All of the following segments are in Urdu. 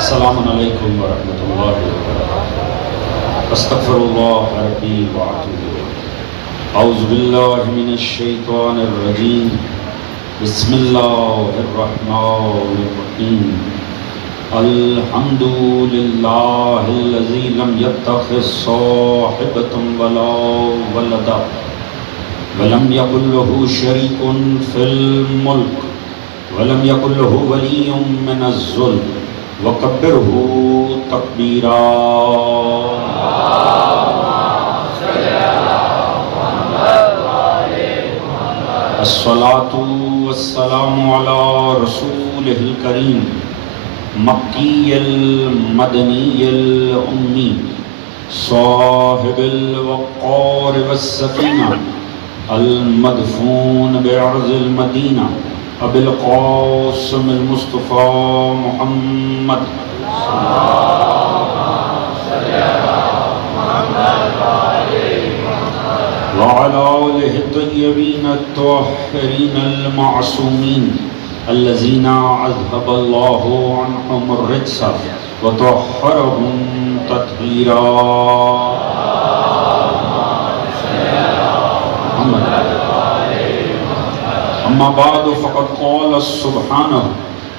السلام علیکم ورحمۃ اللہ وبرکاتہ۔ استغفر اللہ ربی واتوب الیہ۔ اعوذ باللہ من الشیطان الرجیم۔ بسم اللہ الرحمن الرحیم۔ الحمد للہ الذی لم یتخذ صاحبۃ ولا ولدا ولم یکن لہ شریک فی الملک ولم یکن لہ ولی من الذل وَكَبِّرْهُ تَكْبِيرًا۔ الصلاة والسلام على رسوله الكريم مكي المدني الأمي صاحب الوقار والسكينة المدفون بعرض المدينة أبي القاسم المصطفى محمد وعلى آله الطيبين الطاهرين المعصومين الذين أذهب الله عنهم الرجس وطهرهم تطهيرا۔ اما بعد فقد قال سبحانه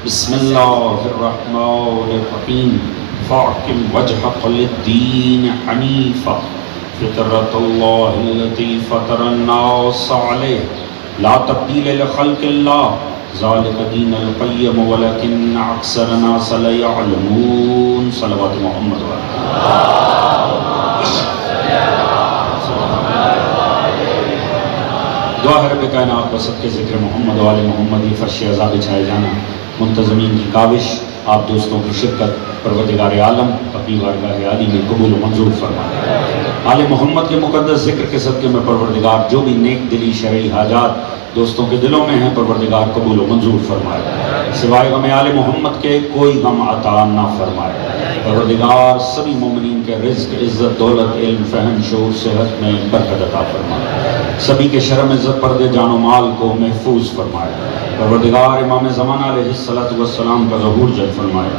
بسم اللہ الرحمن الرحیم فاقم وجهك للدین حنیفا فطرۃ اللہ التي فطر الناس علیہ لا تبدیل لخلق اللہ ذلك دین القیم ولكن اکثر الناس لا يعلمون۔ صلوات محمد علیہ۔ دعا ہے رب کائنات بسط کے ذکر محمد و آل محمد یہ فرش عزا بچھائے جانا، منتظمین کی کاوش، آپ دوستوں کی شرکت پروردگار عالم اپنی بارگاہ عالی میں قبول و منظور فرمائے۔ آل محمد کے مقدس ذکر کے صدقے میں پروردگار جو بھی نیک دلی شرعی حاجات دوستوں کے دلوں میں ہیں پروردگار قبول و منظور فرمائے، سوائے غم آل محمد کے کوئی غم عطا نہ فرمائے۔ پروردگار سبھی مومنین کے رزق، عزت، دولت، علم، فہم، شعور، صحت میں برکت عطا فرمائے، سبھی کے شرم، عزت، پردے، جان و مال کو محفوظ فرمائے۔ پروردگار امام زمانہ علیہ السلام کا ظہور جلد فرمائے،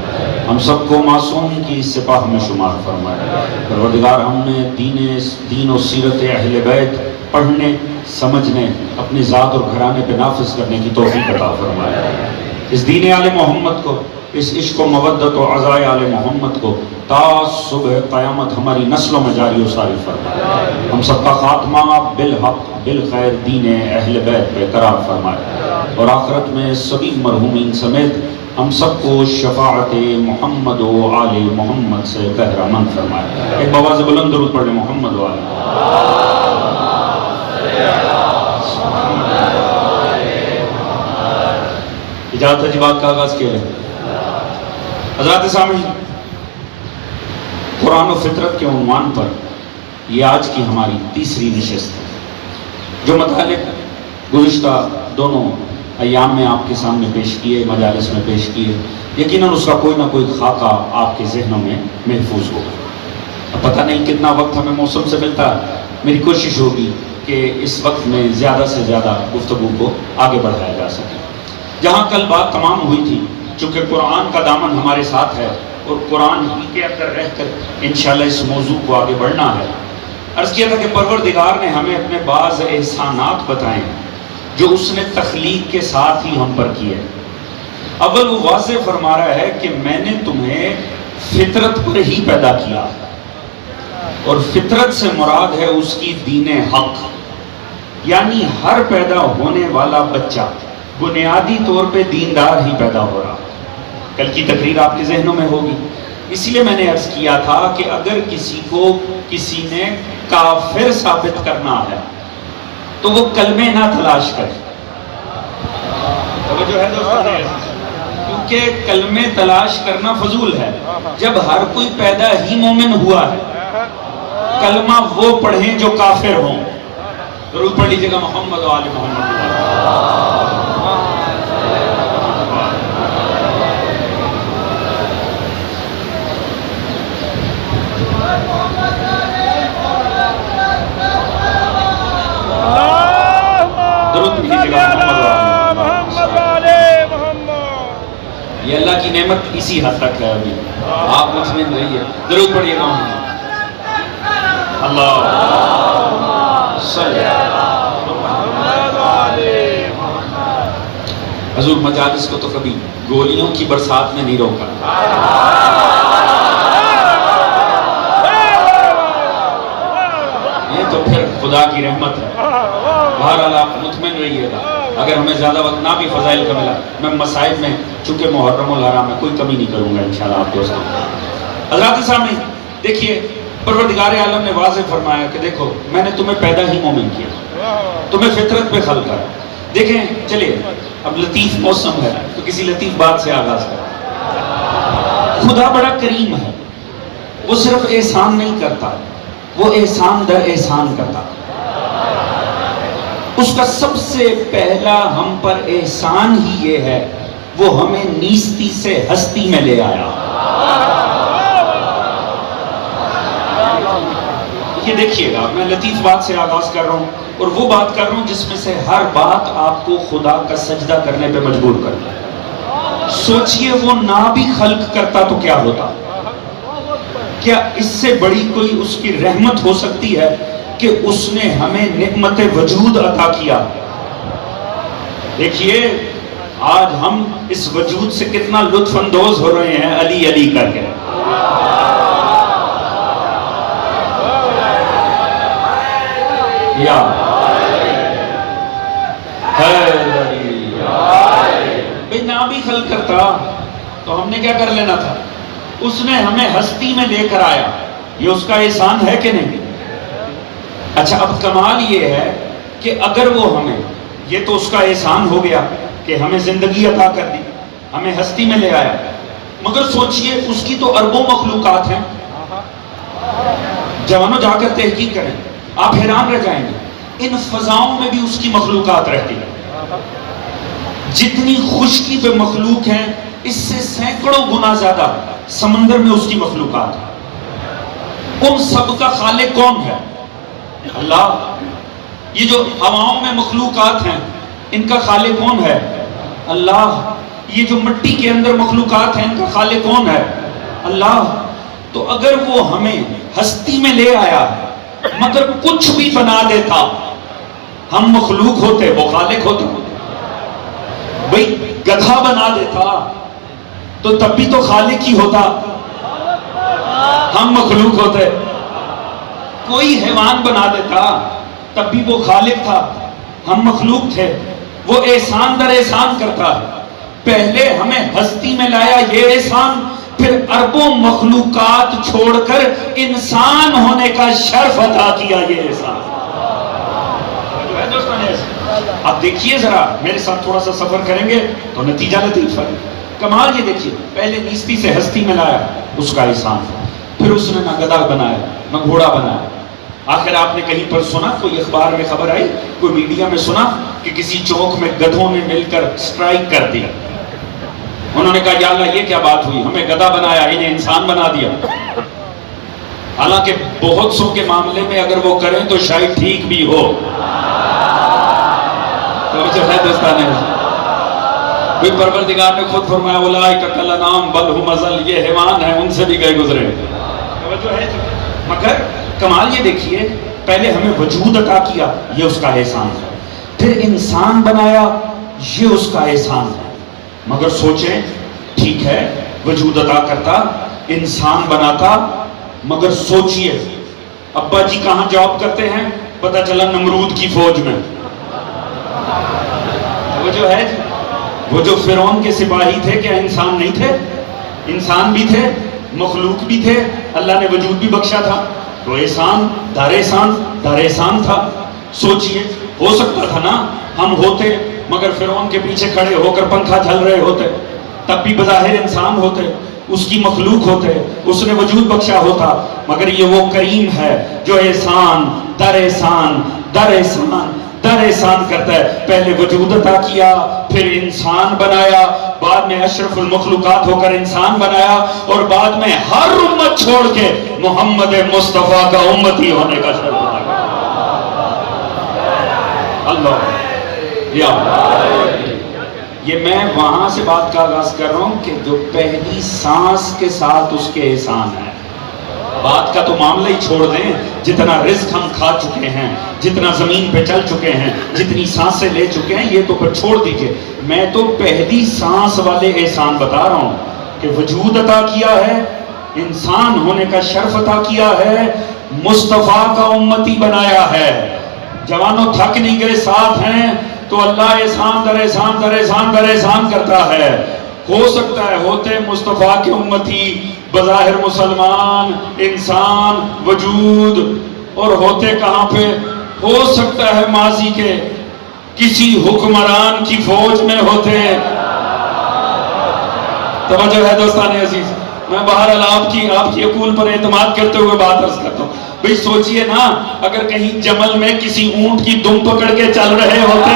ہم سب کو معصوم کی سپاہ میں شمار فرمائے۔ پروردگار ہم نے دین و سیرت اہل بیت پڑھنے، سمجھنے، اپنی ذات اور گھرانے پہ نافذ کرنے کی توفیق عطا فرمائے۔ اس دین آل محمد کو، اس عشق و مودت و عزائے آل محمد کو تا صبح قیامت ہماری نسلوں میں جاری و ساری فرمائے۔ ہم سب کا خاتمہ بالحق بالخیر دین اہل بیت پہ قرار فرمائے، اور آخرت میں سبھی مرحومین سمیت ہم سب کو شفاعت محمد و آل محمد سے بہرہ مند فرمائے۔ ایک بواز بلند درود پڑھ لیں محمد و آل۔ اجازت ہے بات کا آغاز کیا ہے۔ حضرات سامعین، قرآن و فطرت کے عنوان پر یہ آج کی ہماری تیسری نشست ہے۔ جو مطالب گزشتہ دونوں ایام میں آپ کے سامنے پیش کیے، مجالس میں پیش کیے، یقیناً اس کا کوئی نہ کوئی خاکہ آپ کے ذہنوں میں محفوظ ہوگا۔ اب پتہ نہیں کتنا وقت ہمیں موسم سے ملتا ہے، میری کوشش ہوگی کہ اس وقت میں زیادہ سے زیادہ گفتگو کو آگے بڑھایا جا سکے۔ جہاں کل بات تمام ہوئی تھی، چونکہ قرآن کا دامن ہمارے ساتھ ہے اور قرآن ہی کے اندر رہ کر انشاءاللہ اس موضوع کو آگے بڑھنا ہے، عرض کیا تھا کہ پروردگار نے ہمیں اپنے بعض احسانات بتائے جو اس نے تخلیق کے ساتھ ہی ہم پر کیے۔ اول وہ واضح فرما رہا ہے کہ میں نے تمہیں فطرت پر ہی پیدا کیا، اور فطرت سے مراد ہے اس کی دین حق، یعنی ہر پیدا ہونے والا بچہ بنیادی طور پہ دیندار ہی پیدا ہو رہا۔ کل کی تقریر آپ کے ذہنوں میں ہوگی، اسی لیے میں نے عرض کیا تھا کہ اگر کسی کو کسی نے کافر ثابت کرنا ہے تو وہ کلمے نہ تلاش کرے، کیونکہ کلمے تلاش کرنا فضول ہے۔ جب ہر کوئی پیدا ہی مومن ہوا ہے، کلمہ وہ پڑھیں جو کافر ہوں۔ ضرور پڑھ لیجیے گا محمد و آل محمد۔ درود کیجیے گا محمد و آل محمد۔ یہ اللہ کی نعمت اسی حد تک ہے ابھی. آپ مطمئن رہیے. ضرور پڑھیے گا. اللہ حضور مجالس کو تو کبھی گولیوں کی برسات میں نہیں روکا. یہ تو پھر خدا کی رحمت ہے. بہرحال آپ مطمئن رہیے گا. اگر ہمیں زیادہ وقت نہ بھی فضائل کا ملا، میں مسائل میں چونکہ محرم الحرام میں کوئی کمی نہیں کروں گا انشاءاللہ آپ دوستوں. حضرات سامنے دیکھیے، پروردگار عالم نے واضح فرمایا کہ دیکھو میں نے تمہیں پیدا ہی مومن کیا، تمہیں فطرت پہ خلق کر. دیکھیں چلیے اب لطیف موسم ہے تو کسی لطیف بات سے آغاز کریں. خدا بڑا کریم ہے. وہ صرف احسان نہیں کرتا، وہ احسان در احسان کرتا. اس کا سب سے پہلا ہم پر احسان ہی یہ ہے وہ ہمیں نیستی سے ہستی میں لے آیا. یہ دیکھیے گا میں لطیف بات سے آغاز کر رہا ہوں اور وہ بات کر رہا ہوں جس میں سے ہر بات آپ کو خدا کا سجدہ کرنے پہ مجبور کرنا. سوچئے وہ نہ بھی خلق کرتا تو کیا ہوتا؟ کیا اس سے بڑی کوئی اس کی رحمت ہو سکتی ہے کہ اس نے ہمیں نعمت وجود عطا کیا؟ دیکھیے آج ہم اس وجود سے کتنا لطف اندوز ہو رہے ہیں علی علی کر کے. یا بھئی نہ بھی خلق کرتا تو ہم نے کیا کر لینا تھا؟ اس نے ہمیں ہستی میں لے کر آیا. یہ اس کا احسان ہے کہ نہیں؟ اچھا اب کمال یہ ہے کہ اگر وہ ہمیں، یہ تو اس کا احسان ہو گیا کہ ہمیں زندگی عطا کر دی، ہمیں ہستی میں لے آیا. مگر سوچئے اس کی تو اربوں مخلوقات ہیں. جوانوں جا کر تحقیق کریں، آپ حیران رہ جائیں گے. ان فضاؤں میں بھی اس کی مخلوقات رہتی ہیں. جتنی خشکی پہ مخلوق ہیں اس سے سینکڑوں گنا زیادہ سمندر میں اس کی مخلوقات ہیں. ان سب کا خالق کون ہے؟ اللہ. یہ جو ہواؤں میں مخلوقات ہیں ان کا خالق کون ہے؟ اللہ. یہ جو مٹی کے اندر مخلوقات ہیں ان کا خالق کون ہے؟ اللہ. تو اگر وہ ہمیں ہستی میں لے آیا مگر کچھ بھی بنا دیتا، ہم مخلوق ہوتے وہ خالق ہوتے. بھئی گدھا بنا دیتا تو تب بھی تو خالق ہی ہوتا، ہم مخلوق ہوتے. کوئی حیوان بنا دیتا تب بھی وہ خالق تھا، ہم مخلوق تھے. وہ احسان در احسان کرتا. پہلے ہمیں ہستی میں لایا یہ احسان، پھر اربوں مخلوقات چھوڑ کر انسان ہونے کا شرف عطا کیا یہ احسان. اب دیکھیے ذرا میرے ساتھ تھوڑا سا سفر کریں گے تو نتیجہ لطیف ہے. کمال یہ دیکھیے، پہلے نیستی سے ہستی میں لایا اس کا احسان. پھر اس نے نہ گدھا بنایا نہ گھوڑا بنایا. آخر آپ نے کہیں پر سنا، کوئی اخبار میں خبر آئی، کوئی میڈیا میں سنا کہ کسی چوک میں گدھوں نے مل کر سٹرائک کر دیا. انہوں نے کہا یا اللہ یہ کیا بات ہوئی، ہمیں گدھا بنایا انہیں انسان بنا دیا. حالانکہ بہت سو کے معاملے میں اگر وہ کریں تو شاید ٹھیک بھی ہو. تو جو ہے دوستانے کوئی پروردگار نے خود فرمایا اولئک کالانعام بل ھم اضل، یہ حیوان ہیں ان سے بھی گئے گزرے. مگر کمال یہ دیکھیے، پہلے ہمیں وجود عطا کیا یہ اس کا احسان ہے، پھر انسان بنایا یہ اس کا احسان ہے. مگر سوچیں ٹھیک ہے وجود عطا کرتا، انسان بناتا، مگر سوچئے ابا جی کہاں جاب کرتے ہیں؟ پتہ چلا نمرود کی فوج میں. وہ جو ہے وہ جو فرعون کے سپاہی تھے کیا انسان نہیں تھے؟ انسان بھی تھے، مخلوق بھی تھے، اللہ نے وجود بھی بخشا تھا. تو احسان در احسان در احسان تھا. سوچئے ہو سکتا تھا نا ہم ہوتے مگر فرعون کے پیچھے کھڑے ہو کر پنکھا جھل رہے ہوتے، تب بھی بظاہر انسان ہوتے، اس کی مخلوق ہوتے، اس نے وجود بخشا ہوتا. مگر یہ وہ کریم ہے جو احسان در احسان در احسان در احسان کرتا ہے. پہلے وجود عطا کیا، پھر انسان بنایا، بعد میں اشرف المخلوقات ہو کر انسان بنایا، اور بعد میں ہر امت چھوڑ کے محمد مصطفیٰ کا امتی ہونے کا شرف بنایا. اللہ یا یہ میں وہاں سے بات کا آغاز کر رہا ہوں کہ جو پہلی سانس کے ساتھ اس کے احسان ہے. بات کا تو معاملہ ہی چھوڑ دیں، جتنا رزق ہم کھا چکے ہیں، جتنا زمین پہ چل چکے ہیں، جتنی سانسیں لے چکے ہیں، یہ تو پھر چھوڑ دیجئے. میں تو پہلی سانس والے احسان بتا رہا ہوں کہ وجود عطا کیا ہے، انسان ہونے کا شرف عطا کیا ہے، مصطفیٰ کا امتی بنایا ہے. جوانوں تھک نہیں گئے، ساتھ ہیں تو اللہ احسان در احسان در احسان در احسان کرتا ہے. ہو سکتا ہے ہوتے مصطفیٰ کے امتی، بظاہر مسلمان، انسان، وجود، اور ہوتے کہاں پہ؟ ہو سکتا ہے ماضی کے کسی حکمران کی فوج میں ہوتے. توجہ ہے دوستان عزیز، میں بہرحال آپ کی عقول پر اعتماد کرتے ہوئے بات عرض کرتا ہوں. بھئی سوچئے نا، اگر کہیں جمل میں کسی اونٹ کی دم پکڑ کے چل رہے ہوتے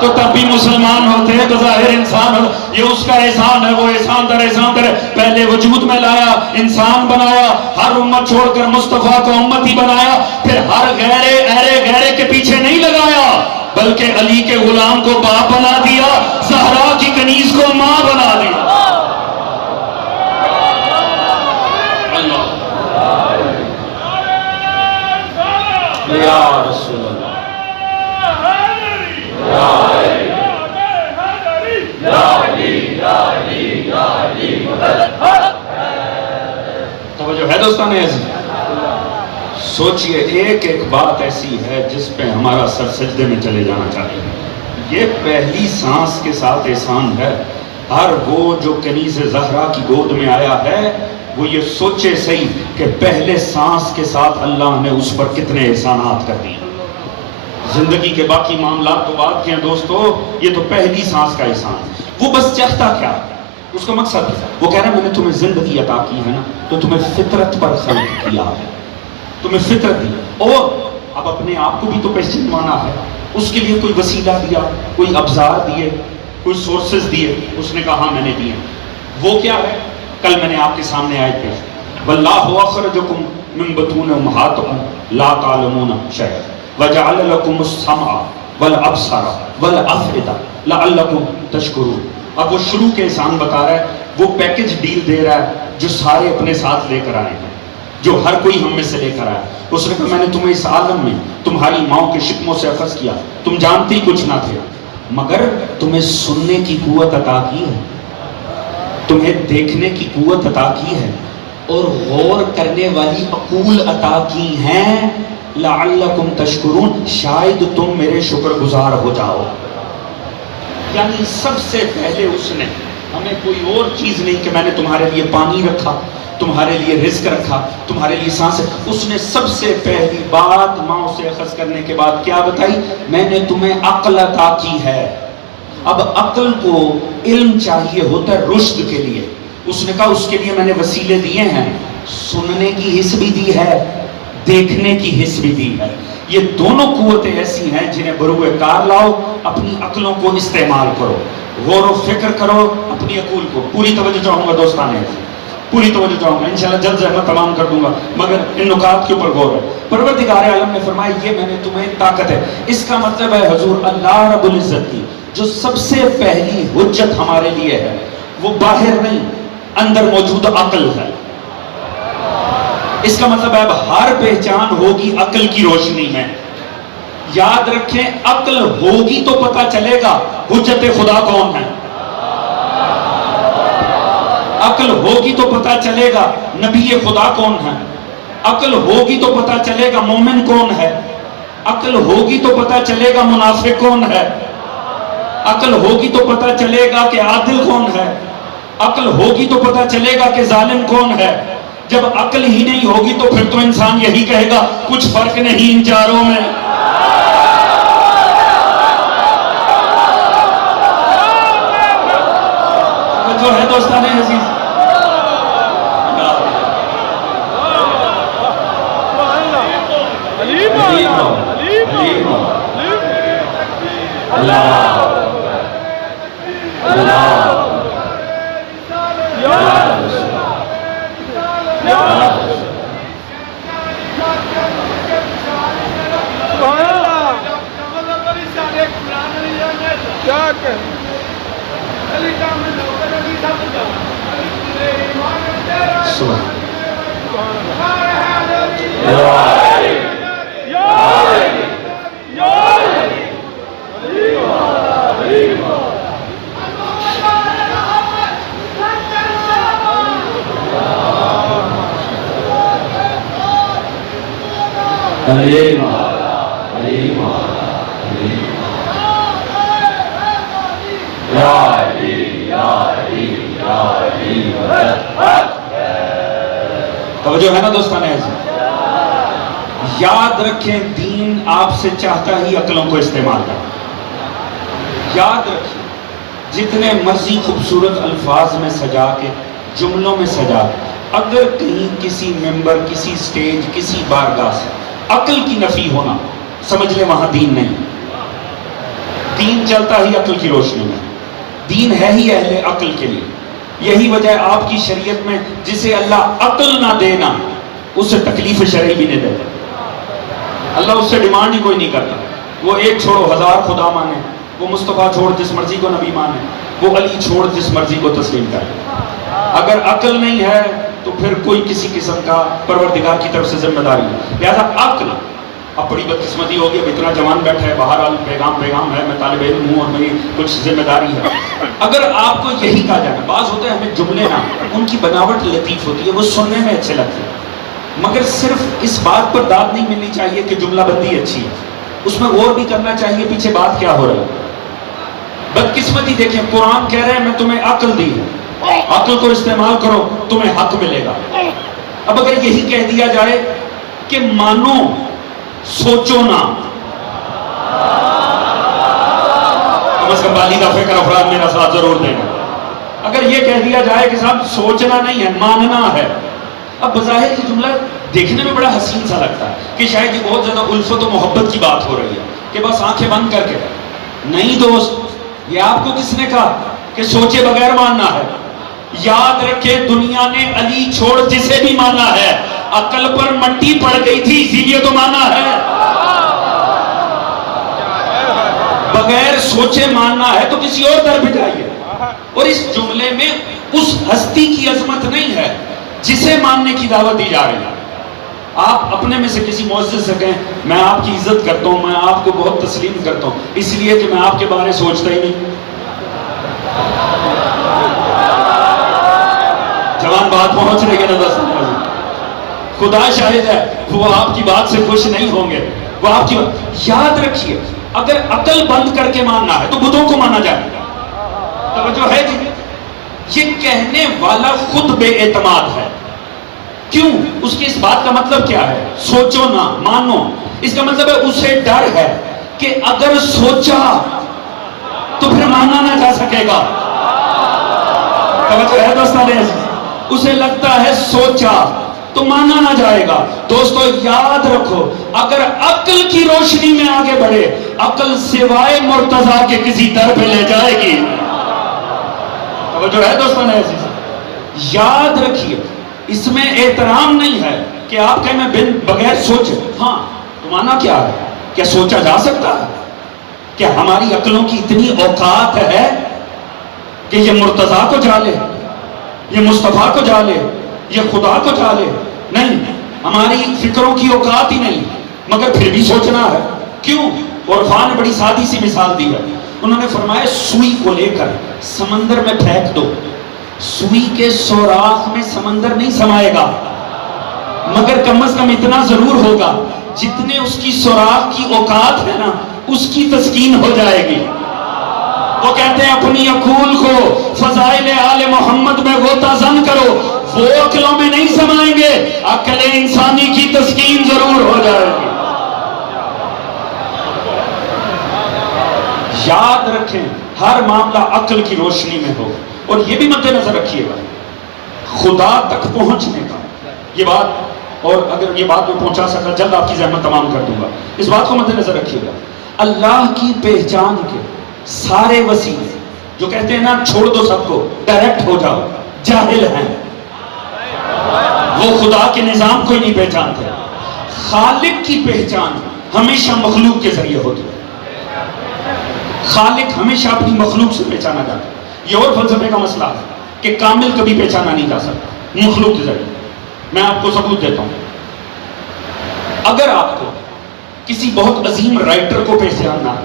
تو تب بھی مسلمان ہوتے، بظاہر انسان ہوتے. یہ اس کا احسان ہے، وہ احسان در احسان در. پہلے وجود میں لایا، انسان بنایا، ہر امت چھوڑ کر مصطفیٰ کا امتی بنایا. پھر ہر غیرے کے پیچھے نہیں لگایا، بلکہ علی کے غلام کو باپ بنا دیا، زہرا کی کنیز کو ماں بنا دیا. یا رسول اللہ، توجہ ہے دوستان عزیز. سوچئے ایک ایک بات ایسی ہے جس پہ ہمارا سر سجدے میں چلے جانا چاہیے. یہ پہلی سانس کے ساتھ احسان ہے. ہر وہ جو کنیز زہرا کی گود میں آیا ہے وہ یہ سوچے صحیح کہ پہلے سانس کے ساتھ اللہ نے اس پر کتنے احسانات کر دیے. زندگی کے باقی معاملات تو بات کے ہیں دوستو، یہ تو پہلی سانس کا احسان. وہ بس چاہتا کیا؟ اس کا مقصد وہ کہہ رہا ہے میں نے تمہیں زندگی عطا کی ہے نا، تو تمہیں فطرت پر خلق کیا ہے، تمہیں فطرت دی، اور اب اپنے آپ کو بھی تو پہچانوانا ہے. اس کے لیے کوئی وسیلہ دیا، کوئی ابزار دیے، کوئی سورسز دیے. اس نے کہا ہاں میں نے دیے. وہ کیا ہے؟ کل میں نے آپ کے سامنے آیت پیش، واللہ اخرجکم من بطون امہاتکم لا تعلمون شیئا وجعل لکم السمع والابصار والافئدہ لعلکم تشکرون. اب وہ شروع کے احسان بتا رہا ہے، وہ پیکج ڈیل دے رہا ہے جو سارے اپنے ساتھ لے کر آئے ہیں، جو ہر کوئی ہم میں سے لے کر آیا. اس نے کہا میں نے تمہیں اس عالم میں تمہاری ماؤں کے شکموں سے اخذ کیا، تم جانتی کچھ نہ تھے، مگر تمہیں سننے کی قوت عطا کی ہے، تمہیں دیکھنے کی قوت عطا کی ہے، اور غور کرنے والی عقول عطا کی ہیں. لعلکم تشکرون، شاید تم میرے شکر گزار ہو جاؤ. یعنی سب سے پہلے اس نے ہمیں کوئی اور چیز نہیں کہ میں نے تمہارے لیے پانی رکھا، تمہارے لیے رزق رکھا، تمہارے لیے سانسیں. اس نے سب سے پہلی بات ماں سے اخذ کرنے کے بعد کیا بتائی؟ میں نے تمہیں عقل عطا کی ہے. اب عقل کو علم چاہیے ہوتا ہے رشد کے لیے. اس نے کہا اس کے لیے میں نے وسیلے دیے ہیں، سننے کی حس بھی دی ہے، دیکھنے کی حس بھی دی ہے. یہ دونوں قوتیں ایسی ہیں جنہیں بروئے کار لاؤ، اپنی عقلوں کو استعمال کرو، غور و فکر کرو اپنی عقول کو. پوری توجہ چاہوں گا دوستانے، پوری توجہ چاہوں گا، انشاءاللہ جلد زحمت تمام کر دوں گا، مگر ان نکات کے اوپر غور ہے. پروردگار عالم نے فرمایا یہ میں نے تمہیں طاقت ہے. اس کا مطلب ہے حضور اللہ رب العزت کی جو سب سے پہلی حجت ہمارے لیے ہے وہ باہر نہیں، اندر موجود عقل ہے. اس کا مطلب ہے اب ہر پہچان ہوگی عقل کی روشنی میں. یاد رکھیں عقل ہوگی تو پتہ چلے گا حجت خدا کون ہے. عقل ہوگی تو پتہ چلے گا نبی خدا کون ہے. عقل ہوگی تو پتہ چلے گا مومن کون ہے. عقل ہوگی تو پتہ چلے گا منافق کون ہے. عقل ہوگی تو پتہ چلے گا کہ عادل کون ہے. عقل ہوگی تو پتہ چلے گا کہ ظالم کون ہے. جب عقل ہی نہیں ہوگی تو پھر تو انسان یہی کہے گا کچھ فرق نہیں ان چاروں میں. جو ہے دوستان عزیز، کیا کہ سبحان توجہ ہے نا دوستان عزیز؟ یاد رکھیں دین آپ سے چاہتا ہی عقلوں کو استعمال کریں. یاد رکھیں جتنے مرضی خوبصورت الفاظ میں سجا کے جملوں میں سجا کے اگر کہیں کسی ممبر کسی سٹیج کسی بارگاہ سے عقل کی نفی ہونا سمجھ لیں وہاں دین نہیں. دین چلتا ہی عقل کی روشنی میں. دین ہے ہی اہل عقل کے لیے. یہی وجہ ہے آپ کی شریعت میں جسے اللہ عقل نہ دینا اسے تکلیف شرعی بھی نہیں دیتا. اللہ اس سے ڈیمانڈ ہی کوئی نہیں کرتا. وہ ایک چھوڑو ہزار خدا مانے, وہ مصطفیٰ چھوڑ جس مرضی کو نبی مانے, وہ علی چھوڑ جس مرضی کو تسلیم کرے. اگر عقل نہیں ہے تو پھر کوئی کسی قسم کا پروردگار کی طرف سے ذمہ داری ہے. لہذا عقل اب بڑی بدقسمتی ہوگی, اب اتنا جوان بیٹھا ہے, بہرحال پیغام ہے, میں طالب علم ہوں اور میری کچھ ذمہ داری ہے. اگر آپ کو یہی کہا جائے, بعض ہوتے ہیں ہمیں جملے نا ان کی بناوٹ لطیف ہوتی ہے, وہ سننے میں اچھے لگتے ہیں, مگر صرف اس بات پر داد نہیں ملنی چاہیے کہ جملہ بندی اچھی ہے, اس میں غور بھی کرنا چاہیے پیچھے بات کیا ہو رہا ہے. بدقسمتی دیکھیں, قرآن کہہ رہے ہیں میں تمہیں عقل دی ہے, عقل کو استعمال کرو تمہیں حق ملے گا. اب اگر یہی کہہ دیا جائے کہ مانو سوچو نا, کم از کم بالیدہ فکر افراد میرا ساتھ ضرور دیں گا. اگر یہ کہہ دیا جائے کہ صاحب سوچنا نہیں ہے ماننا ہے, اب بظاہر یہ جملہ دیکھنے میں بڑا حسین سا لگتا ہے کہ شاید یہ بہت زیادہ الفت و محبت کی بات ہو رہی ہے کہ بس آنکھیں بند کر کے. نہیں دوست, یہ آپ کو کس نے کہا کہ سوچے بغیر ماننا ہے؟ یاد رکھے دنیا نے علی چھوڑ جسے بھی مانا ہے عقل پر مٹی پڑ گئی تھی اسی لیے تو مانا ہے. بغیر سوچے ماننا ہے تو کسی اور در پہ جائیے. اور اس جملے میں اس ہستی کی عظمت نہیں ہے جسے ماننے کی دعوت دی جا رہی ہے. آپ اپنے میں سے کسی معزز سے کہیں میں آپ کی عزت کرتا ہوں, میں آپ کو بہت تسلیم کرتا ہوں اس لیے کہ میں آپ کے بارے سوچتا ہی نہیں. جوان بات پہنچ رہی ہے نا دوستوں, خدا شاہد ہے وہ آپ کی بات سے خوش نہیں ہوں گے. وہ آپ کی بات یاد رکھیے, اگر عقل بند کر کے ماننا ہے تو بتوں کو مانا جائے. توجہ ہے جی؟ یہ کہنے والا خود بے اعتماد ہے. کیوں؟ اس کی اس بات کا مطلب کیا ہے؟ سوچو نا مانو. اس کا مطلب ہے اسے ڈر ہے کہ اگر سوچا تو پھر مانا نہ جا سکے گا. توجہ ہے دوستان عزیز؟ اسے لگتا ہے سوچا تو مانا نہ جائے گا. دوستو یاد رکھو, اگر عقل کی روشنی میں آگے بڑھے عقل سوائے مرتضیٰ کے کسی در پہ لے جائے گی. توجہ ہے دوستان عزیز؟ یاد رکھیے اس میں احترام نہیں ہے کہ آپ کہیں میں بغیر سوچے. ہاں تو مانا کیا ہے؟ کیا سوچا جا سکتا ہے؟ کیا ہماری عقلوں کی اتنی اوقات ہے کہ یہ مرتضیٰ کو جا لے, یہ مصطفیٰ کو جا لے, یہ خدا کو جا لے؟ نہیں, ہماری فکروں کی اوقات ہی نہیں, مگر پھر بھی سوچنا ہے. کیوں؟ عرفاء نے بڑی سادی سی مثال دی ہے. انہوں نے فرمایا سوئی کو لے کر سمندر میں پھینک دو, سوئی کے سوراخ میں سمندر نہیں سمائے گا, مگر کم از کم اتنا ضرور ہوگا جتنے اس کی سوراخ کی اوقات ہے نا اس کی تسکین ہو جائے گی. وہ کہتے ہیں اپنی عقول کو فضائل آل محمد میں غوطہ زن کرو, وہ عقلوں میں نہیں سمائیں گے, عقل انسانی کی تسکین ضرور ہو جائے گی. یاد رکھیں ہر معاملہ عقل کی روشنی میں ہو. اور یہ بھی مد نظر رکھیے گا خدا تک پہنچنے کا, یہ بات, اور اگر یہ بات میں پہنچا سکا جلد آپ کی زحمت تمام کر دوں گا, اس بات کو مد نظر رکھیے گا. اللہ کی پہچان کے سارے وسیلے جو کہتے ہیں نا چھوڑ دو سب کو ڈائریکٹ ہو جاؤ, جاہل ہیں, وہ خدا کے نظام کو ہی نہیں پہچانتے. خالق کی پہچان ہمیشہ مخلوق کے ذریعے ہوتی ہے. خالق ہمیشہ اپنی مخلوق سے پہچانا جاتا ہے. یہ اور فلسفے کا مسئلہ ہے کہ کامل کبھی پہچانا نہیں جا سکتا. مخلوق کے ذریعے. میں آپ کو ثبوت دیتا ہوں. اگر آپ کو کسی بہت عظیم رائٹر کو پہچاننا ہے،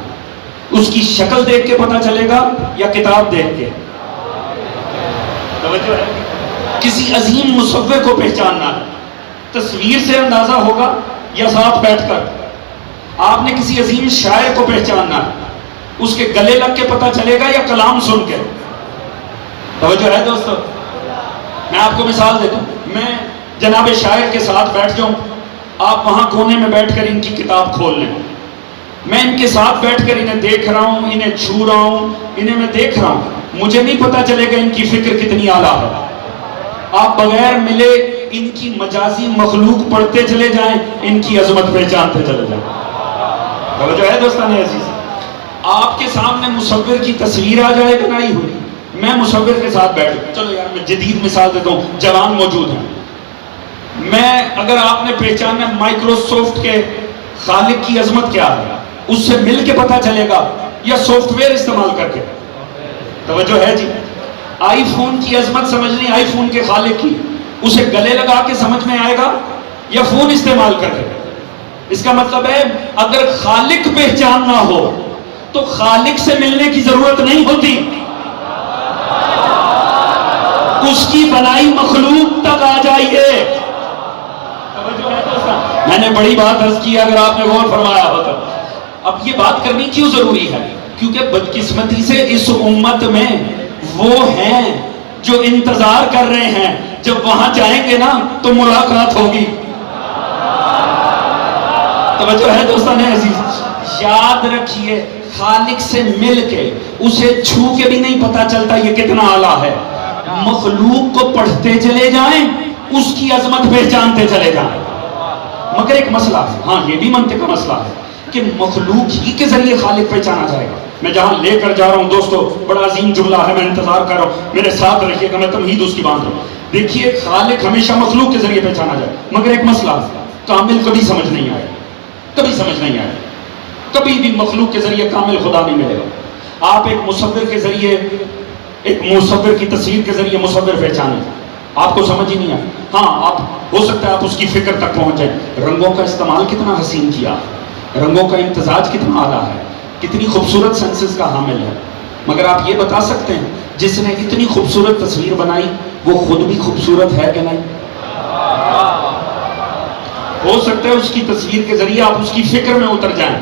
اس کی شکل دیکھ کے پتہ چلے گا یا کتاب دیکھ کے؟ توجہ ہے. کسی عظیم مصور کو پہچاننا ہے، تصویر سے اندازہ ہوگا یا ساتھ بیٹھ کر؟ آپ نے کسی عظیم شاعر کو پہچاننا ہے، اس کے گلے لگ کے پتہ چلے گا یا کلام سن کے؟ توجہ ہے دوستو. میں آپ کو مثال دیتا ہوں. میں جناب شاعر کے ساتھ بیٹھ جاؤں، آپ وہاں کونے میں بیٹھ کر ان کی کتاب کھول لیں، میں ان کے ساتھ بیٹھ کر انہیں دیکھ رہا ہوں، انہیں چھو رہا ہوں، انہیں میں دیکھ رہا ہوں، مجھے نہیں پتا چلے گا ان کی فکر کتنی اعلیٰ ہے. آپ بغیر ملے ان کی مجازی مخلوق پڑھتے چلے جائیں، ان کی عظمت پہچانتے چلے جائیں. توجہ ہے دوستان عزیز. آپ کے سامنے مصور کی تصویر آ جائے بنائی ہوئی، میں مصور کے ساتھ بیٹھوں. چلو یار میں جدید مثال دیتا ہوں، جوان موجود ہیں. میں اگر آپ نے پہچانا مائکروسافٹ کے خالق کی عظمت کیا ہے، اس سے مل کے پتہ چلے گا یا سافٹ ویئر استعمال کر کے؟ توجہ ہے جی. آئی فون کی عظمت سمجھنی آئی فون کے خالق کی، اسے گلے لگا کے سمجھ میں آئے گا یا فون استعمال کر کے؟ اس کا مطلب ہے اگر خالق پہچاننا ہو تو خالق سے ملنے کی ضرورت نہیں ہوتی، اس کی بنائی مخلوق تک آ جائیے. میں نے بڑی بات عرض کی اگر آپ نے غور فرمایا ہوتا. اب یہ بات کرنی کیوں ضروری ہے؟ کیونکہ بدقسمتی سے اس امت میں وہ ہیں جو انتظار کر رہے ہیں جب وہاں جائیں گے نا تو ملاقات ہوگی. توجہ ہے دوستان عزیز. یاد رکھیے خالق سے مل کے اسے چھو کے بھی نہیں پتا چلتا یہ کتنا اعلیٰ ہے. مخلوق کو پڑھتے چلے جائیں، اس کی عظمت پہچانتے چلے جائیں. مگر ایک مسئلہ ہے، ہاں یہ بھی منطق کا مسئلہ ہے کہ مخلوق ہی کے ذریعے خالق پہچانا جائے گا. میں جہاں لے کر جا رہا ہوں دوستو بڑا عظیم جملہ ہے، میں انتظار کر رہا ہوں، میرے ساتھ رکھیے گا، میں تمہید اس کی باندھ رہا ہوں. دیکھیے خالق ہمیشہ مخلوق کے ذریعے پہچانا جائے، مگر ایک مسئلہ ہے، کامل کبھی سمجھ نہیں آئے، کبھی سمجھ نہیں آئے. کبھی بھی مخلوق کے ذریعے کامل خدا نہیں ملے گا. آپ ایک مصور کے ذریعے، ایک مصور کی تصویر کے ذریعے مصور پہچانے، آپ کو سمجھ ہی نہیں آئے. ہاں آپ ہو سکتا ہے آپ اس کی فکر تک پہنچ جائیں. رنگوں کا استعمال کتنا حسین کیا، رنگوں کا امتزاج کتنا اعلیٰ ہے، کتنی خوبصورت سینسز کا حامل ہے. مگر آپ یہ بتا سکتے ہیں جس نے اتنی خوبصورت تصویر بنائی وہ خود بھی خوبصورت ہے کہ نہیں؟ ہو سکتا ہے اس کی تصویر کے ذریعے آپ اس کی فکر میں اتر جائیں.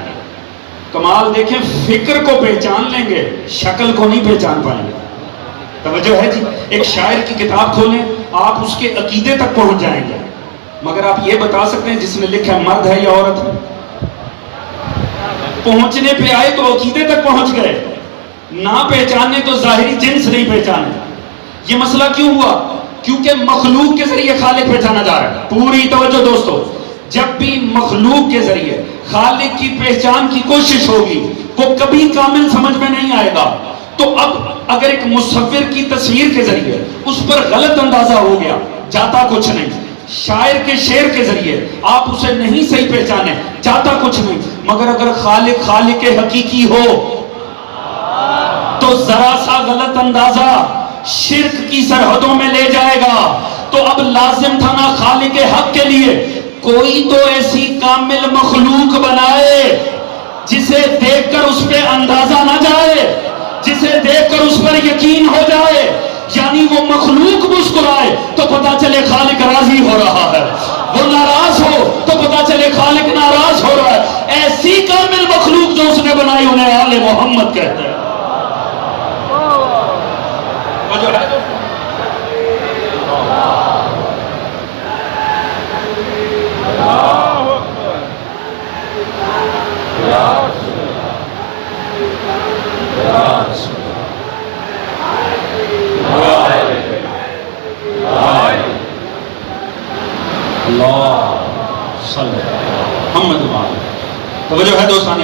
کمال دیکھیں، فکر کو پہچان لیں گے، شکل کو نہیں پہچان پائیں گے. توجہ ہے جی. ایک شاعر کی کتاب کھولیں، آپ اس کے عقیدے تک پہنچ جائیں گے. مگر آپ یہ بتا سکتے ہیں جس نے لکھا ہے مرد ہے یا عورت ہے؟ پہنچنے پہ آئے تو عقیدے تک پہنچ گئے، نہ پہچانے تو ظاہری جنس نہیں پہچانے. یہ مسئلہ کیوں ہوا؟ کیونکہ مخلوق کے ذریعے خالق پہچانا جا رہا ہے. پوری توجہ دوستو. جب بھی مخلوق کے ذریعے خالق کی پہچان کی کوشش ہوگی وہ کبھی کامل سمجھ میں نہیں آئے گا. تو اب اگر ایک مصور کی تصویر کے ذریعے اس پر غلط اندازہ ہو گیا، جاتا کچھ نہیں. شاعر کے شعر کے ذریعے آپ اسے نہیں صحیح پہچانے، جاتا کچھ نہیں. مگر اگر خالق حقیقی ہو تو ذرا سا غلط اندازہ شرک کی سرحدوں میں لے جائے گا. تو اب لازم تھا نا خالق حق کے لیے کوئی تو ایسی کامل مخلوق بنائے جسے دیکھ کر اس پہ اندازہ نہ جائے، جسے دیکھ کر اس پر یقین ہو جائے. یعنی وہ مخلوق مسکرائے تو پتا چلے خالق راضی ہو رہا ہے، وہ ناراض ہو تو پتا چلے خالق ناراض ہو رہا ہے. ایسی کامل مخلوق جو اس نے بنائی انہیں آل محمد کہتے ہیں. توجہ ہے دوستان.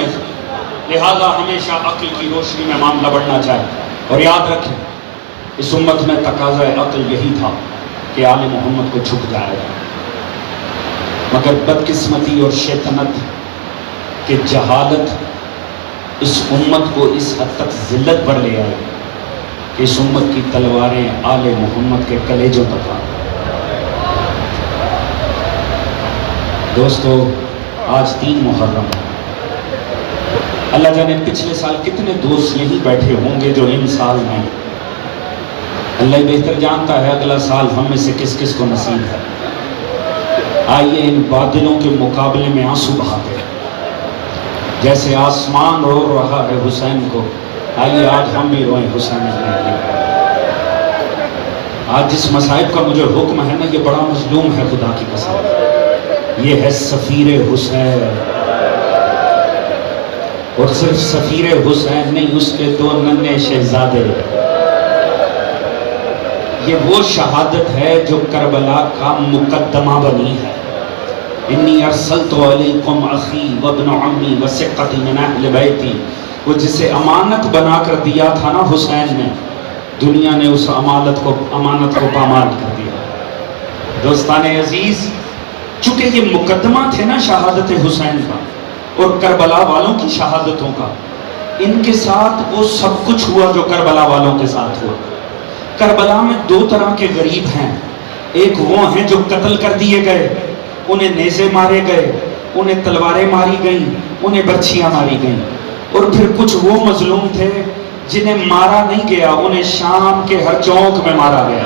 لہذا ہمیشہ عقل کی روشنی میں معاملہ بڑھنا چاہے. اور یاد رکھیں اس امت میں تقاضا عقل یہی تھا کہ آل محمد کو جھک جائے گا. مگر بدقسمتی اور شیطنت کہ جہالت اس امت کو اس حد تک ذلت پر لے آئی کہ اس امت کی تلواریں آل محمد کے کلیجوں تک آ گئی. دوستو آج 3 محرم ہے. اللہ جانے پچھلے سال کتنے دوست یہی بیٹھے ہوں گے جو ان سال میں. اللہ ہی بہتر جانتا ہے اگلا سال ہم میں سے کس کس کو نصیب ہے. آئیے ان بادلوں کے مقابلے میں آنسو بہاتے ہیں. جیسے آسمان رو رہا ہے حسین کو، آئیے آج ہم بھی روئیں حسین ابن علی. آج جس مصائب کا مجھے حکم ہے نا، یہ بڑا مظلوم ہے خدا کی قسم. یہ ہے سفیر حسین، اور صرف سفیر حسین نہیں، اس کے 2 ننھے شہزادے. یہ وہ شہادت ہے جو کربلا کا مقدمہ بنی ہے. انی ارسلت علیکم اخی وابن عمی وثقتی من اہل بیتی. وہ جسے امانت بنا کر دیا تھا نا حسین نے، دنیا نے اس امانت کو پامال کر دیا. دوستان عزیز، چونکہ یہ مقدمہ تھے نا شہادت حسین کا اور کربلا والوں کی شہادتوں کا، ان کے ساتھ وہ سب کچھ ہوا جو کربلا والوں کے ساتھ ہوا. کربلا میں 2 طرح کے غریب ہیں. ایک وہ ہیں جو قتل کر دیے گئے، انہیں نیزے مارے گئے، انہیں تلواریں ماری گئیں، انہیں برچھیاں ماری گئیں. اور پھر کچھ وہ مظلوم تھے جنہیں مارا نہیں گیا، انہیں شام کے ہر چوک میں مارا گیا.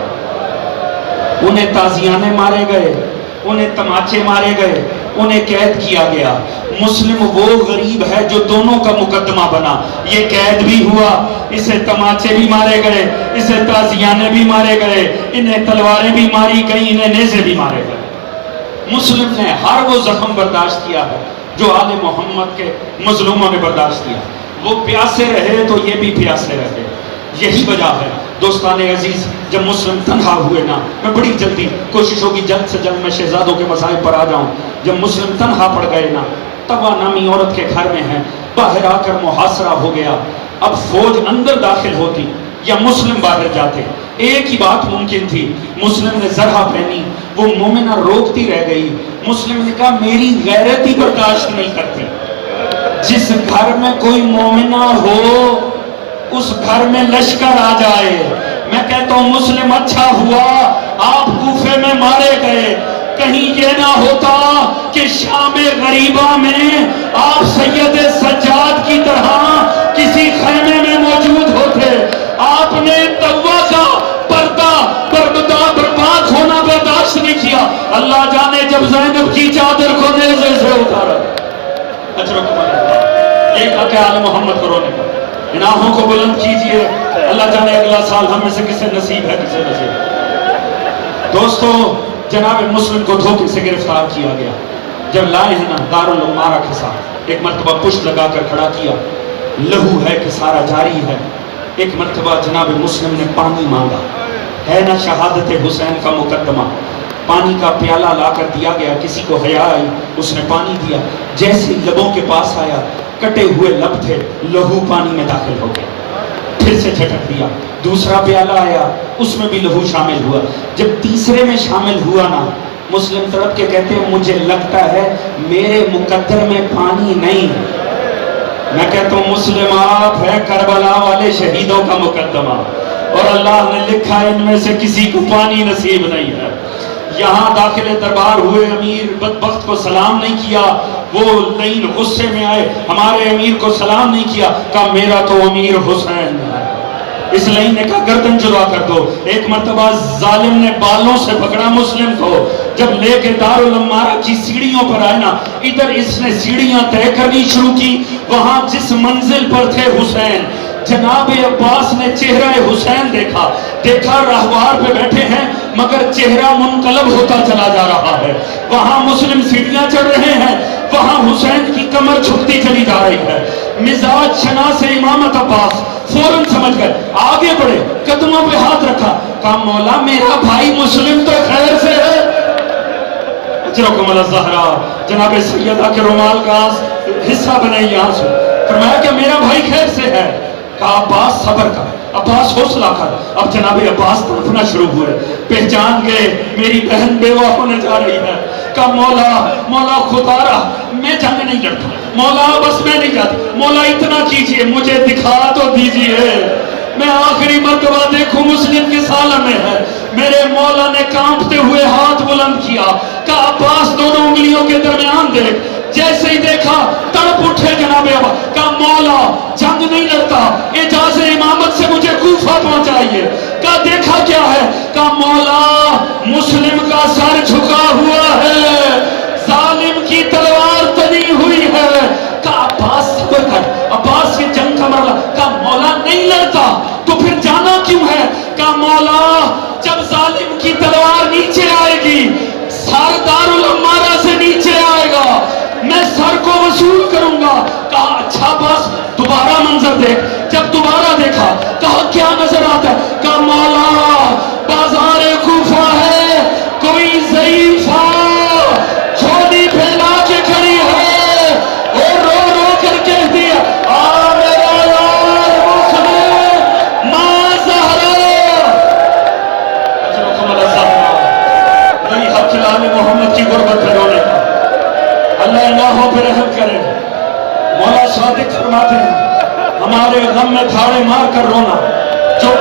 انہیں تازیانے مارے گئے، انہیں تماچے مارے گئے، انہیں قید کیا گیا. مسلم وہ غریب ہے جو دونوں کا مقدمہ بنا. یہ قید بھی ہوا، اسے تماچے بھی مارے گئے، اسے تازیانے بھی مارے گئے، انہیں تلواریں بھی ماری گئیں، انہیں نیزے بھی مارے گئے. مسلم نے ہر وہ زخم برداشت کیا ہے جو آل محمد کے مظلوموں نے برداشت کیا. وہ پیاسے رہے تو یہ بھی پیاسے رہے. یہی وجہ ہے دوستان عزیز، جب مسلم تنہا ہوئے نا، میں بڑی جلدی کوشش ہوگی جلد سے جلد میں شہزادوں کے مسائل پر آ جاؤں. جب مسلم تنہا پڑ گئے نا، توا نامی عورت کے گھر میں ہے، باہر آ کر محاصرہ ہو گیا. اب فوج اندر داخل ہوتی یا مسلم باہر جاتے، ایک ہی بات ممکن تھی. مسلم نے زرہ پہنی، وہ مومنہ روکتی رہ گئی. مسلم نے کہا میری غیرت ہی برداشت نہیں کرتی. جس گھر میں کوئی مومنہ ہو اس گھر میں لشکر آ جائے. میں کہتا ہوں مسلم اچھا ہوا آپ کوفے میں مارے گئے. کہیں یہ نہ ہوتا کہ شام غریبہ میں آپ سید سجاد کی طرح کسی خیمے میں موجود ہوتے. آپ نے توبہ کا پردہ برباد ہونا برداشت نہیں کیا. اللہ جانے جب زینب کی چادر کو نیزے سے اتارا. اجرکم اللہ، یہ کہا کہ آل محمد کو رونے کا. ان آنکھوں کو بلند کیجئے. اللہ جانے اگلا سال ہم میں سے کسے نصیب ہے کسے نصیب ہے. دوستو، جناب مسلم کو دھوکے سے گرفتار کیا گیا. جب لائے ہیں نا دارالعمارہ کے ساتھ، ایک مرتبہ پشت لگا کر کھڑا کیا. لہو ہے کہ سارا جاری ہے. ایک مرتبہ جناب مسلم نے پانی مانگا. ہے نا شہادت حسین کا مقدمہ. پانی کا پیالہ لا کر دیا گیا. کسی کو حیا آئی، اس نے پانی دیا. جیسے لبوں کے پاس آیا، کٹے ہوئے لب تھے، لہو پانی میں داخل ہو گیا. پھر سے جھٹک دیا. دوسرا پیالہ آیا، اس میں بھی لہو شامل ہوا. جب تیسرے میں شامل ہوا نا، مسلم طرف کے کہتے ہیں مجھے لگتا ہے میرے مقدر میں پانی نہیں. میں کہتا ہوں مسلم آپ ہیں کربلا والے شہیدوں کا مقدمہ، اور اللہ نے لکھا ان میں سے کسی کو پانی نصیب نہیں ہے. یہاں داخل دربار ہوئے، امیر بدبخت کو سلام نہیں کیا. وہ لین غصے میں آئے، ہمارے امیر کو سلام نہیں کیا. کہا میرا تو امیر حسین ہے. اس لین نے کہا گردن جدا کر دو. ایک مرتبہ ظالم نے بالوں سے پکڑا مسلم کو. جب لے کے دارالعمارہ کی سیڑھیوں پر آئے نا، ادھر اس نے سیڑھیاں طے کرنی شروع کی. وہاں جس منزل پر تھے حسین، جناب عباس نے چہرہ حسین دیکھا راہوار پہ بیٹھے ہیں مگر چہرہ منقلب ہوتا چلا جا رہا ہے. وہاں مسلم سیڑھیاں چڑھ رہے ہیں، وہاں حسین کی کمر جھکتی چلی جا رہی ہے. مزاج شناس امامت عباس فوراً سمجھ گئے، آگے بڑھے، قدموں پہ ہاتھ رکھا. کہا مولا میرا بھائی مسلم تو خیر سے ہے. اجرکم اللہ زہرا، جناب سیدہ کے رومال کا حصہ بنے یہاں سے. فرمایا کہ میرا بھائی خیر سے ہے. کہا عباس صبر کر، عباس حوصلہ کر. اب جناب عباس تڑپنا شروع ہوئے، پہچان گئے میری بہن بیوہ ہونے جا رہی ہے. کہا مولا خدا رہا، میں جنگ نہیں لڑتا مولا، بس میں نہیں جاتا مولا، اتنا کیجئے مجھے دکھا تو دیجئے میں آخری مرتبہ دیکھوں مسلم کے سالہ میں ہے. میرے مولا نے کانپتے ہوئے ہاتھ بلند کیا، کہا عباس دونوں انگلیوں کے درمیان دیکھ. جیسے ہی دیکھا تڑپ اٹھے جناب عباس، کہا مولا جنگ نہیں لڑتا، اجازت امامت سے مجھے کوفہ پہنچائیے. کہا دیکھا کیا ہے؟ کہا مولا مسلم کا سر جھکا ہوا ہے، ظالم کی تلوار تنی ہوئی ہے. کہا عباس صبر کر، عباس یہ جنگ کا مرحلہ. کہا مولا نہیں لڑتا تو پھر جانا کیوں ہے؟ کہا مولا جب ظالم کی تلوار نیچے آئے گی، سر دارالعمارہ سے نیچے آئے گا، میں سر کو وصول کروں گا. کہا اچھا بس دوبارہ منظر دیکھ. جب دوبارہ دیکھا کہا کیا نظر آتا ہے؟ کہا مولا بازار کوفہ ہے، کوئی ضعیفہ جھولی پھیلا کے کھڑی ہے اور رو رو کر کہہ دیا آ میرا یار مسلم ماں زہرا. اجرکم اللہ زہرا، یہی حق لال محمد کی غربت پہ رونے کا. اللہ الہوں پہ رحم کرے. مولا صادق فرماتے ہیں ہمارے غم میں دھاڑے مار کر رونا، جو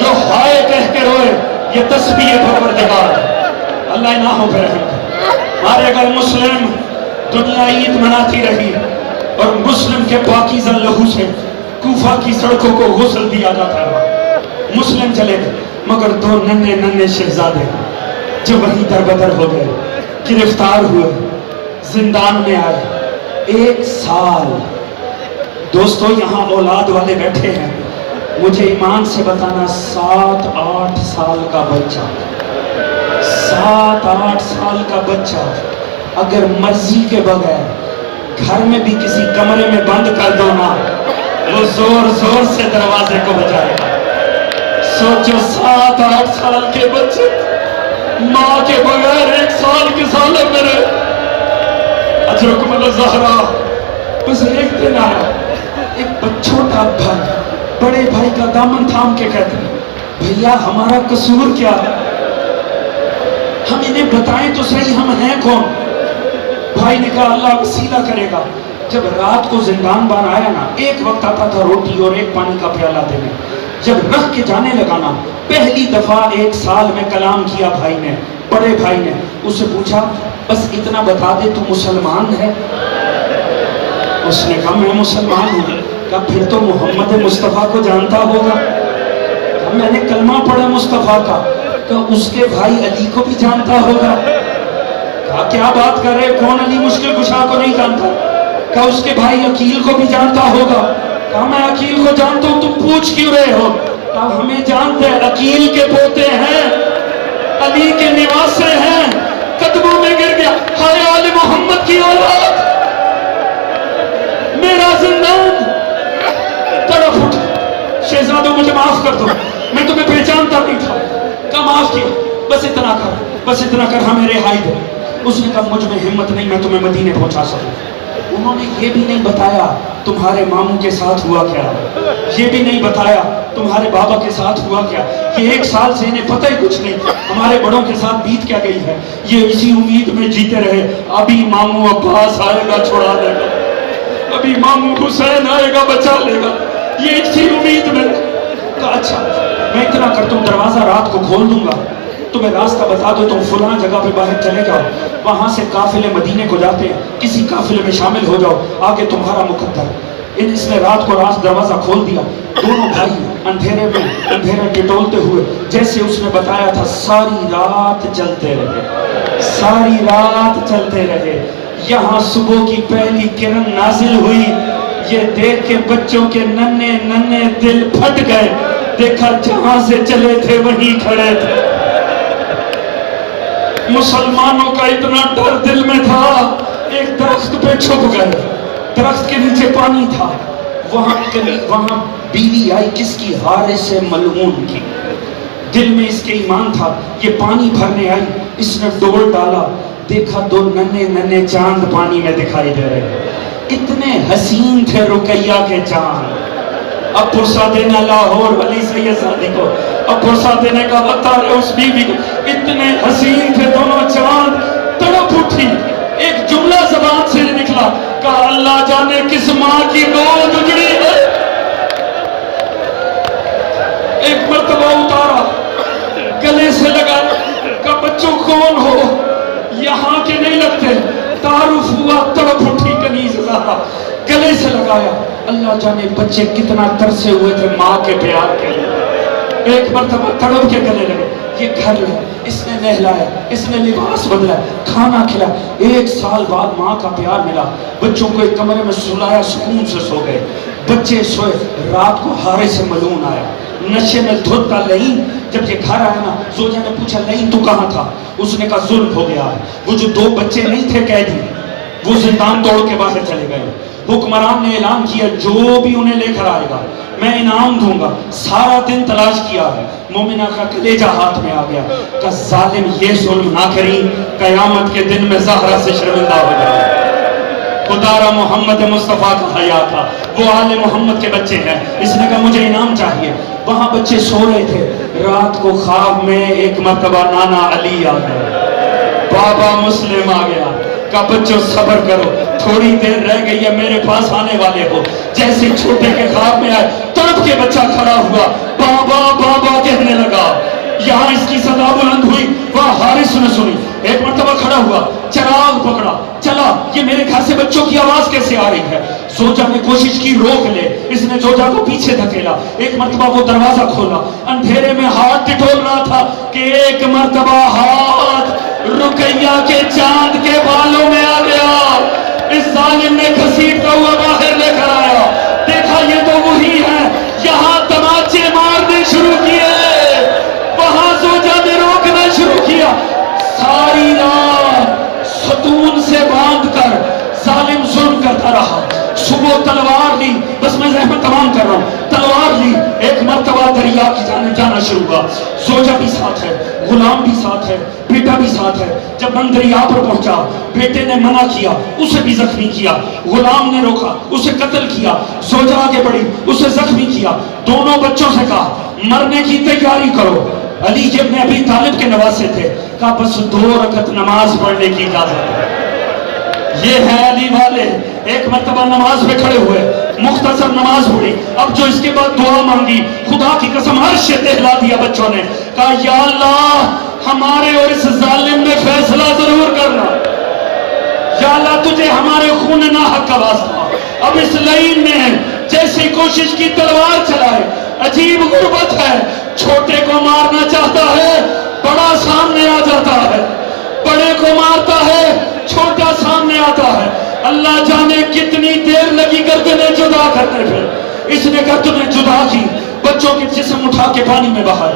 جو ہائے کہہ کے روئے، یہ تسبیح پروردگار ہے. اللہ الہوں پہ رحم کرے. ہمارے اگر مسلم دنیا عید مناتی رہی اور مسلم کے پاکیزہ لہو سے کوفہ کی سڑکوں کو غسل دیا جاتا ہے، مسلم چلے گئے مگر دو ننھے ننھے شہزادے جو وہیں در بدر ہو گئے، گرفتار ہوئے، زندان میں آئے. 1 سال. دوستو یہاں اولاد والے بیٹھے ہیں، مجھے ایمان سے بتانا 7-8 سال کا بچہ، 7-8 سال کا بچہ اگر مرضی کے بغیر گھر میں بھی کسی کمرے میں بند کر دو نا، وہ زور زور سے دروازے کو بجائے گا. سوچو 7-8 سال کے بچے ماں کے بغیر 1 سال کے سالے میرے. اجرکم اللہ زہرا. بس ایک دن آیا، ایک چھوٹا بھائی بڑے بھائی کا دامن تھام کے کہتے ہیں بھیا ہمارا قصور کیا ہے؟ ہم انہیں بتائیں تو صحیح ہم ہیں کون؟ بھائی نے کہا اللہ وسیلہ کرے گا. جب رات کو زندان بان آیا نا، ایک وقت آتا تھا روٹی اور ایک پانی کا پیالہ دینے. جب رکھ کے جانے لگا نا، پہلی دفعہ 1 سال میں کلام کیا بھائی نے، بڑے بھائی نے. اس سے پوچھا بس اتنا بتا دے تو مسلمان ہے؟ اس نے کہا میں مسلمان ہوں. کہا پھر تو محمد مصطفیٰ کو جانتا ہوگا. کہا میں نے کلمہ پڑھا مصطفیٰ کا. کہا اس کے بھائی علی کو بھی جانتا ہوگا. کہا کیا بات کر رہے، کون علی مشکل کشا کو نہیں جانتا؟ کہا اس کے بھائی عقیل کو بھی جانتا ہوگا. کہا میں عقیل کو جانتا ہوں، تم پوچھ کیوں رہے ہو؟ کہا ہمیں جانتے ہیں، عقیل کے پوتے ہیں، علی کے نواسے ہیں. قدموں میں گر گیا، ہائے آل محمد کی اولاد، میرا زندان. طرف اٹھ، شہزادوں مجھے معاف کر دو، میں تمہیں پہچانتا نہیں تھا. کہا معاف کیا، بس اتنا کر، بس اتنا کر، ہمیں رہائی دے. اس نے کہا مجھ میں ہمت نہیں میں تمہیں مدینے پہنچا سکوں. انہوں نے یہ بھی نہیں بتایا تمہارے ماموں کے ساتھ ہوا کیا، یہ بھی نہیں بتایا تمہارے بابا کے ساتھ ہوا کیا. یہ 1 سال سے انہیں پتہ ہی کچھ نہیں ہمارے بڑوں کے ساتھ بیت کیا گئی ہے. یہ اسی امید میں جیتے رہے ابھی ماموں عباس آئے گا چھڑا لے گا، ابھی ماموں حسین آئے گا بچا لے گا، یہ اسی امید میں. کہا اچھا میں اتنا کرتا ہوں، دروازہ رات کو کھول دوں گا، تمہیں راستہ بتا دو، تم فلاں جگہ پہ باہر چلے جاؤ، وہاں سے قافلے مدینے کو جاتے ہیں، کسی قافلے میں شامل ہو جاؤ، آگے تمہارا مقدر. اس نے رات کو دروازہ کھول دیا. دونوں بھائی اندھیرے میں اندھیرے ٹٹولتے ہوئے جیسے اس نے بتایا تھا ساری رات چلتے رہے، ساری رات چلتے رہے. یہاں صبح کی پہلی کرن نازل ہوئی. یہ دیکھ کے بچوں کے ننھے ننھے دل پھٹ گئے. دیکھا جہاں سے چلے تھے وہیں کھڑے تھے. مسلمانوں کا اتنا ڈر دل میں تھا، ایک درخت پہ چھپ گئے، درخت کے نیچے پانی تھا. وہاں بیوی آئی کس کی؟ حارث ملعون کی. دل میں اس کے ایمان تھا، یہ پانی بھرنے آئی، اس نے ڈول ڈالا، دیکھا 2 ننھے ننھے چاند پانی میں دکھائی دے رہے. اتنے حسین تھے رقیہ کے چاند. اب پرسا دینا لاہور علی سید زادی کو، اب پرسا دینے کا وقت آ رہا اس بیوی کو. اتنے حسین تھے دونوں چاند. تڑپ اٹھی، ایک جملہ زبان سے نکلا، کہا اللہ جانے کس ماں کی گود اجڑی ہے. ایک مرتبہ اتارا، گلے سے لگا کہ بچوں کون ہو، یہاں کے نہیں لگتے، تعارف ہوا، تڑپ اٹھی کنیز زہرا، گلے سے لگایا۔ اللہ جانے بچے کتنا ترسے ہوئے تھے ماں کے پیار کے لیے، ایک مرتبہ تڑپ کے گلے لگے۔ یہ گھر لے، اس نے نہلایا، اس نے لباس بدلا، کھانا کھلایا۔ 1 سال بعد ماں کا پیار ملا، بچوں کو ایک کمرے میں سلایا، سکون سے سو گئے۔ بچے سوئے، رات کو ہارے سے ملون آیا، نشے میں دھوتا لئین۔ جب یہ گھر آیا نا، زوجہ نے پوچھا لئین تو کہاں تھا؟ اس نے کہا ظلم ہو گیا ہے، وہ جو 2 بچے نہیں تھے قیدی، وہ زندان توڑ کے باہر چلے گئے۔ حکمران نے اعلان کیا جو بھی انہیں لے کر آئے گا میں انعام دوں گا۔ سارا دن تلاش کیا ہے، مومنہ کا کلیجہ ہاتھ میں آ گیا کہ ظالم یہ ظلم نہ کریں، قیامت کے دن میں زہرا سے شرمندہ ہو جائے۔ خدا را محمد مصطفیٰ کا حیا تھا، وہ آل محمد کے بچے ہیں، اس نے کہا مجھے انعام چاہیے۔ وہاں بچے سو رہے تھے، رات کو خواب میں ایک مرتبہ نانا علی آ گئے، بابا مسلم آ گیا، کہا بچوں صبر کرو، تھوڑی دیر رہ گئی ہے، میرے پاس آنے والے ہو۔ جیسے چھوٹے کے خواب میں آئے، تڑپ کے بچہ کھڑا ہوا، بابا بابا کہنے لگا۔ یہاں اس کی صدا بلند ہوئی، وہاں حارث نے سنی، ایک مرتبہ کھڑا ہوا، چراغ پکڑا، چلا، یہ میرے گھر سے بچوں کی آواز کیسے آ رہی ہے؟ زوجہ نے کوشش کی روک لے، اس نے زوجہ کو پیچھے دھکیلا، ایک مرتبہ وہ دروازہ کھولا، اندھیرے میں ہاتھ ٹٹول رہا تھا کہ ایک مرتبہ ہاتھ رقیہ کے چاند کے بالوں میں آ گیا۔ اس ظالم نے گھسیٹتا ہوا باہر لے کر آیا، دیکھا یہ تو وہی ہے، یہاں تماچے مارنے شروع کیے، وہاں زوجہ نے روکنا شروع کیا۔ ساری رات ستون سے باندھ کر ظالم ظلم کرتا رہا۔ صبح تلوار لی، بس میں زحمت تمام کر رہا ہوں، تلوار لی، ایک مرتبہ دریا کی جانب جانا شروع ہوا۔ زوجہ بھی ساتھ ہے، غلام بھی ساتھ ہے، بیٹا بھی ساتھ ہے۔ جب من دریا پر پہنچا، بیٹے نے منع کیا، اسے بھی زخمی کیا، غلام نے روکا، اسے قتل کیا، زوجہ آگے بڑھی، اسے زخمی کیا۔ دونوں بچوں سے کہا مرنے کی تیاری کرو۔ علی ابن ابی طالب کے نواسے تھے، کہا بس 2 رکعت نماز پڑھنے کی اجازت ہے۔ یہ ہے علی والے، ایک مرتبہ نماز پہ کھڑے ہوئے، مختصر نماز پڑھی، اب جو اس کے بعد دعا مانگی، خدا کی قسم عرش دہلا دیا بچوں نے، کہا یا اللہ ہمارے اور اس ظالم میں فیصلہ ضرور کرنا، یا اللہ تجھے ہمارے خون ناحق کا واسطہ۔ اب اس لعین نے جیسے کوشش کی تلوار چلائے، عجیب غربت ہے، چھوٹے کو مارنا چاہتا ہے، بڑا سامنے آ جاتا ہے، بڑے کو مارتا ہے، چھوٹا سامنے آتا ہے۔ اللہ جانے کتنی دیر لگی گردنیں جدا کرنے پہ، اس نے گردنیں جدا کی، بچوں کے جسم اٹھا کے پانی میں بہا،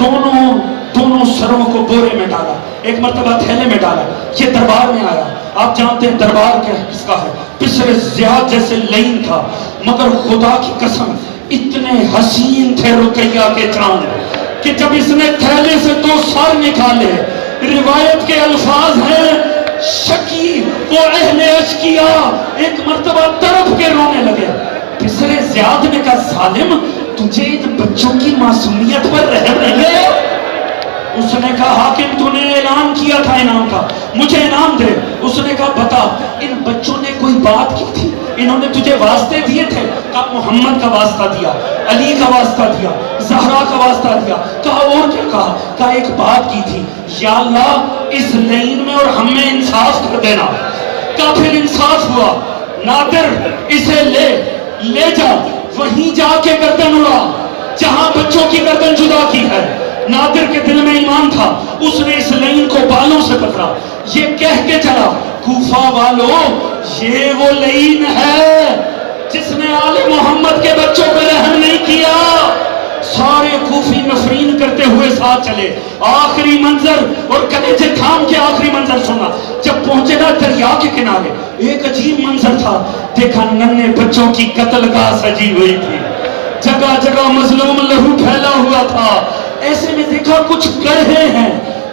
دونوں سروں کو بورے میں ڈالا، ایک مرتبہ تھیلے میں ڈالا، یہ دربار میں آیا۔ آپ جانتے ہیں دربار کس کا ہے؟ بسر زیاد جیسے لعین تھا، مگر خدا کی قسم اتنے حسین تھے رقیہ کے چاند کہ جب اس نے تھیلے سے 2 سر نکالے، روایت کے الفاظ ہیں شکی وہ اہل اشکیا ایک مرتبہ تڑپ کے رونے لگے۔ بسر زیاد نے کہا ظالم تجھے ان بچوں کی معصومیت پر رحم نہیں ہے؟ اس نے کہا حاکم تو نے اعلان کیا تھا انعام کا، مجھے انعام دے۔ اس نے کہا بتا ان بچوں نے کوئی بات کی تھی، انہوں نے تجھے واسطے دیے تھے؟ کہا محمد کا واسطہ دیا، علی کا واسطہ دیا، زہرا کا واسطہ دیا۔ کہا اور کیا کہا؟ کہا ایک بات کی تھی، یا اللہ اس لعین میں اور ہم میں انصاف کر دینا۔ کہا پھر انصاف ہوا، نادر اسے لے جا، وہیں جا کے گردن اڑا جہاں بچوں کی گردن جدا کی ہے۔ نادر کے دل میں ایمان تھا، اس نے اس لعین کو بالوں سے پکڑا، یہ کہہ کے چلا کوفہ والو یہ وہ لعین ہے جس نے آل محمد کے بچوں پہ رحم نہیں کیا۔ سارے کوفی نفرین کرتے ہوئے ساتھ چلے، آخری منظر اور کلیجے تھام کے آخری منظر سنا۔ جب پہنچے نا دریا کے کنارے، ایک عجیب منظر تھا، دیکھا ننھے بچوں کی قتل گاہ سجی ہوئی تھی، جگہ جگہ مظلوم لہو پھیلا ہوا تھا۔ ایسے میں دیکھا کچھ گڑھے ہیں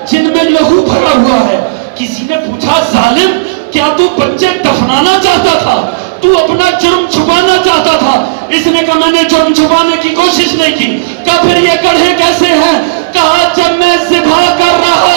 جن میں لہو بھرا ہوا ہے۔ کسی نے پوچھا ظالم کیا تو بچے دفنانا چاہتا تھا؟ تو اپنا جرم چھپانا چاہتا تھا؟ اس نے کہا میں نے جرم چھپانے کی کوشش نہیں کی۔ کہا پھر یہ گڑھے کیسے ہیں؟ کہا جب میں ذبح کر رہا